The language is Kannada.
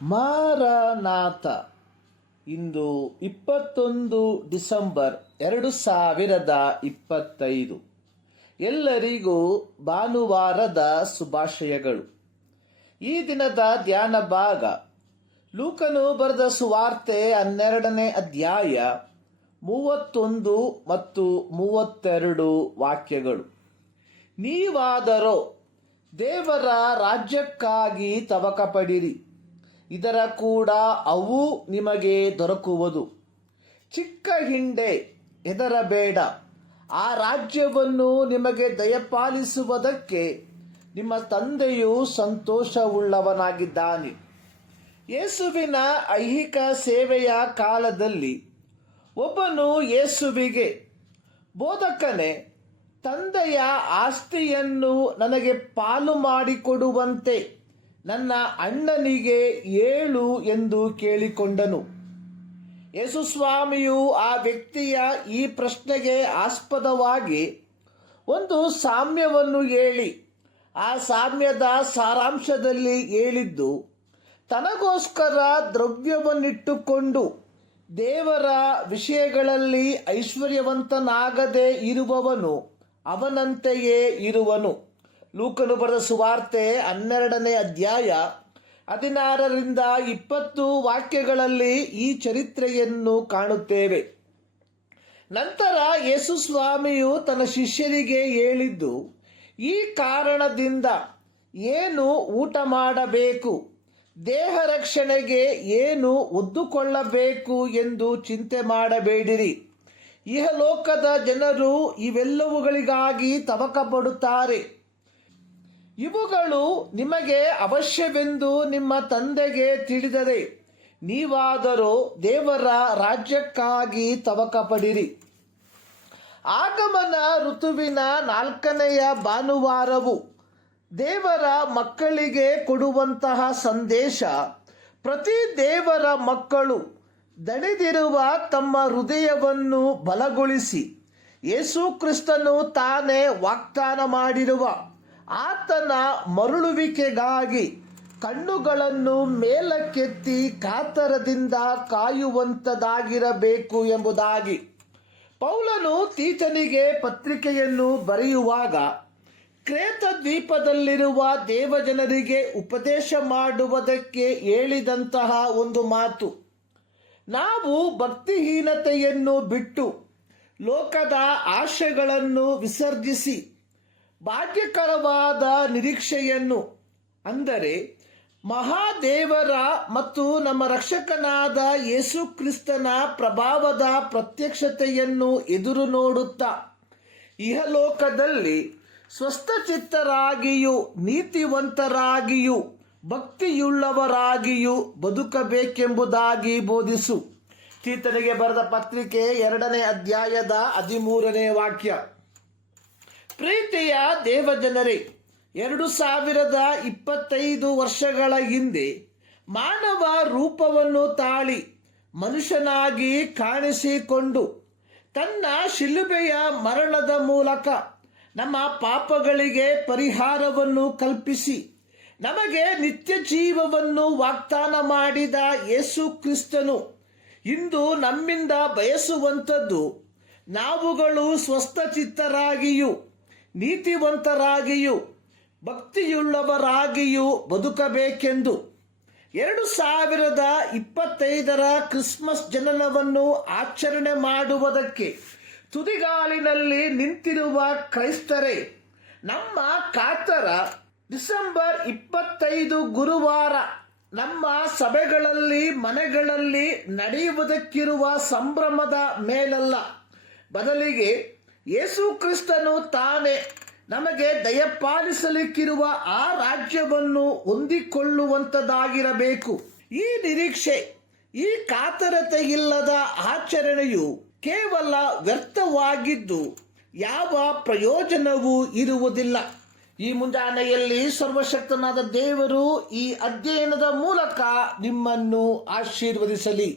ಮಾರನಾಥ. ಇಂದು 21 ಡಿಸೆಂಬರ್ 2025. ಎಲ್ಲರಿಗೂ ಭಾನುವಾರದ ಶುಭಾಶಯಗಳು. ಈ ದಿನದ ಧ್ಯಾನ ಭಾಗ ಲೂಕನು ಬರೆದ ಸುವಾರ್ತೆ 12ನೇ ಅಧ್ಯಾಯ 31 ಮತ್ತು 32 ವಾಕ್ಯಗಳು. ನೀವಾದರೋ ದೇವರ ರಾಜ್ಯಕ್ಕಾಗಿ ತವಕಪಡಿರಿ, ಇದರ ಕೂಡ ಅವು ನಿಮಗೆ ದೊರಕುವುದು. ಚಿಕ್ಕ ಹಿಂಡೆ ಹೆದರಬೇಡ, ಆ ರಾಜ್ಯವನ್ನು ನಿಮಗೆ ದಯಪಾಲಿಸುವುದಕ್ಕೆ ನಿಮ್ಮ ತಂದೆಯು ಸಂತೋಷವುಳ್ಳವನಾಗಿದ್ದಾನೆ. ಯೇಸುವಿನ ಐಹಿಕ ಸೇವೆಯ ಕಾಲದಲ್ಲಿ ಒಬ್ಬನು ಯೇಸುವಿಗೆ, ಬೋಧಕನೇ, ತಂದೆಯ ಆಸ್ತಿಯನ್ನು ನನಗೆ ಪಾಲು ಮಾಡಿಕೊಡುವಂತೆ ನನ್ನ ಅಣ್ಣನಿಗೆ ಹೇಳು ಎಂದು ಕೇಳಿಕೊಂಡನು. ಯೇಸುಸ್ವಾಮಿಯು ಆ ವ್ಯಕ್ತಿಯ ಈ ಪ್ರಶ್ನೆಗೆ ಆಸ್ಪದವಾಗಿ ಒಂದು ಸಾಮ್ಯವನ್ನು ಹೇಳಿ, ಆ ಸಾಮ್ಯದ ಸಾರಾಂಶದಲ್ಲಿ ಹೇಳಿದ್ದು, ತನಗೋಸ್ಕರ ದ್ರವ್ಯವನ್ನಿಟ್ಟುಕೊಂಡು ದೇವರ ವಿಷಯಗಳಲ್ಲಿ ಐಶ್ವರ್ಯವಂತನಾಗದೇ ಇರುವವನು ಅವನಂತೆಯೇ ಇರುವನು. ಲೂಕನು ಬರೆದ ಸುವಾರ್ತೆ 12ನೇ ಅಧ್ಯಾಯ 16ರಿಂದ 20 ವಾಕ್ಯಗಳಲ್ಲಿ ಈ ಚರಿತ್ರೆಯನ್ನು ಕಾಣುತ್ತೇವೆ. ನಂತರ ಯೇಸು ಸ್ವಾಮಿಯು ತನ್ನ ಶಿಷ್ಯರಿಗೆ ಹೇಳಿದ್ದು, ಈ ಕಾರಣದಿಂದ ಏನು ಊಟ ಮಾಡಬೇಕು, ದೇಹ ರಕ್ಷಣೆಗೆ ಏನು ಒದ್ದುಕೊಳ್ಳಬೇಕು ಎಂದು ಚಿಂತೆ ಮಾಡಬೇಡಿರಿ. ಇಹಲೋಕದ ಜನರು ಇವೆಲ್ಲವುಗಳಿಗಾಗಿ ತವಕಪಡುತ್ತಾರೆ. ಇವುಗಳು ನಿಮಗೆ ಅವಶ್ಯವೆಂದು ನಿಮ್ಮ ತಂದೆಗೆ ತಿಳಿದರೆ, ನೀವಾದರೂ ದೇವರ ರಾಜ್ಯಕ್ಕಾಗಿ ತವಕಪಡಿರಿ. ಆಗಮನ ಋತುವಿನ 4ನೆಯ ಭಾನುವಾರವು ದೇವರ ಮಕ್ಕಳಿಗೆ ಕೊಡುವಂತಹ ಸಂದೇಶ, ಪ್ರತಿ ದೇವರ ಮಕ್ಕಳು ದಣಿದಿರುವ ತಮ್ಮ ಹೃದಯವನ್ನು ಬಲಗೊಳಿಸಿ ಯೇಸು ಕ್ರಿಸ್ತನು ತಾನೇ ವಾಗ್ದಾನ ಮಾಡಿರುವ ಆತನ ಮರಳುವಿಕೆಗಾಗಿ ಕಣ್ಣುಗಳನ್ನು ಮೇಲಕ್ಕೆತ್ತಿ ಕಾತರದಿಂದ ಕಾಯುವಂತದಾಗಿರಬೇಕು ಎಂಬುದಾಗಿ ಪೌಲನು ತೀತನಿಗೆ ಪತ್ರಿಕೆಯನ್ನು ಬರೆಯುವಾಗ ಕ್ರೇತ ದ್ವೀಪದಲ್ಲಿರುವ ದೇವಜನರಿಗೆ ಉಪದೇಶ ಮಾಡುವುದಕ್ಕೆ ಹೇಳಿದಂತಹ ಒಂದು ಮಾತು, ನಾವು ಭಕ್ತಿಹೀನತೆಯನ್ನು ಬಿಟ್ಟು ಲೋಕದ ಆಶೆಗಳನ್ನು ವಿಸರ್ಜಿಸಿ ಭಾಗ್ಯಕರವಾದ ನಿರೀಕ್ಷೆಯನ್ನು, ಅಂದರೆ ಮಹಾದೇವರ ಮತ್ತು ನಮ್ಮ ರಕ್ಷಕನಾದ ಯೇಸು ಕ್ರಿಸ್ತನ ಪ್ರಭಾವದ ಪ್ರತ್ಯಕ್ಷತೆಯನ್ನು ಎದುರು ನೋಡುತ್ತಾ ಇಹಲೋಕದಲ್ಲಿ ಸ್ವಸ್ಥಚಿತ್ತರಾಗಿಯೂ ನೀತಿವಂತರಾಗಿಯೂ ಭಕ್ತಿಯುಳ್ಳವರಾಗಿಯೂ ಬದುಕಬೇಕೆಂಬುದಾಗಿ ಬೋಧಿಸು. ತೀತನಿಗೆ ಬರೆದ ಪತ್ರಿಕೆ 2ನೇ ಅಧ್ಯಾಯದ 13ನೇ ವಾಕ್ಯ. ಪ್ರೀತಿಯ ದೇವಜನರೇ, 2025 ವರ್ಷಗಳ ಹಿಂದೆ ಮಾನವ ರೂಪವನ್ನು ತಾಳಿ ಮನುಷ್ಯನಾಗಿ ಕಾಣಿಸಿಕೊಂಡು ತನ್ನ ಶಿಲುಬೆಯ ಮರಣದ ಮೂಲಕ ನಮ್ಮ ಪಾಪಗಳಿಗೆ ಪರಿಹಾರವನ್ನು ಕಲ್ಪಿಸಿ ನಮಗೆ ನಿತ್ಯ ಜೀವವನ್ನು ವಾಗ್ದಾನ ಮಾಡಿದ ಯೇಸು ಕ್ರಿಸ್ತನು ಇಂದು ನಮ್ಮಿಂದ ಬಯಸುವಂಥದ್ದು, ನಾವುಗಳು ಸ್ವಸ್ಥಚಿತ್ತರಾಗಿಯೂ ನೀತಿವಂತರಾಗಿಯೂ ಭಕ್ತಿಯುಳ್ಳವರಾಗಿಯೂ ಬದುಕಬೇಕೆಂದು 2025ರ ಕ್ರಿಸ್ಮಸ್ ಜನನವನ್ನು ಆಚರಣೆ ಮಾಡುವುದಕ್ಕೆ ತುದಿಗಾಲಿನಲ್ಲಿ ನಿಂತಿರುವ ಕ್ರೈಸ್ತರೇ, ನಮ್ಮ ಕಾತರ ಡಿಸೆಂಬರ್ 25 ಗುರುವಾರ ನಮ್ಮ ಸಭೆಗಳಲ್ಲಿ ಮನೆಗಳಲ್ಲಿ ನಡೆಯುವುದಕ್ಕಿರುವ ಸಂಭ್ರಮದ ಮೇಲಲ್ಲ, ಬದಲಿಗೆ ಯೇಸು ಕ್ರಿಸ್ತನು ತಾನೇ ನಮಗೆ ದಯಪಾಲಿಸಲಿಕ್ಕಿರುವ ಆ ರಾಜ್ಯವನ್ನು ಹೊಂದಿಕೊಳ್ಳುವಂಥದ್ದಾಗಿರಬೇಕು. ಈ ನಿರೀಕ್ಷೆ, ಈ ಕಾತರತೆಯಿಲ್ಲದ ಆಚರಣೆಯು ಕೇವಲ ವ್ಯರ್ಥವಾಗಿದ್ದು ಯಾವ ಪ್ರಯೋಜನವೂ ಇರುವುದಿಲ್ಲ. ಈ ಮುಂಜಾನೆಯಲ್ಲಿ ಸರ್ವಶಕ್ತನಾದ ದೇವರು ಈ ಅಧ್ಯಯನದ ಮೂಲಕ ನಿಮ್ಮನ್ನು ಆಶೀರ್ವದಿಸಲಿ.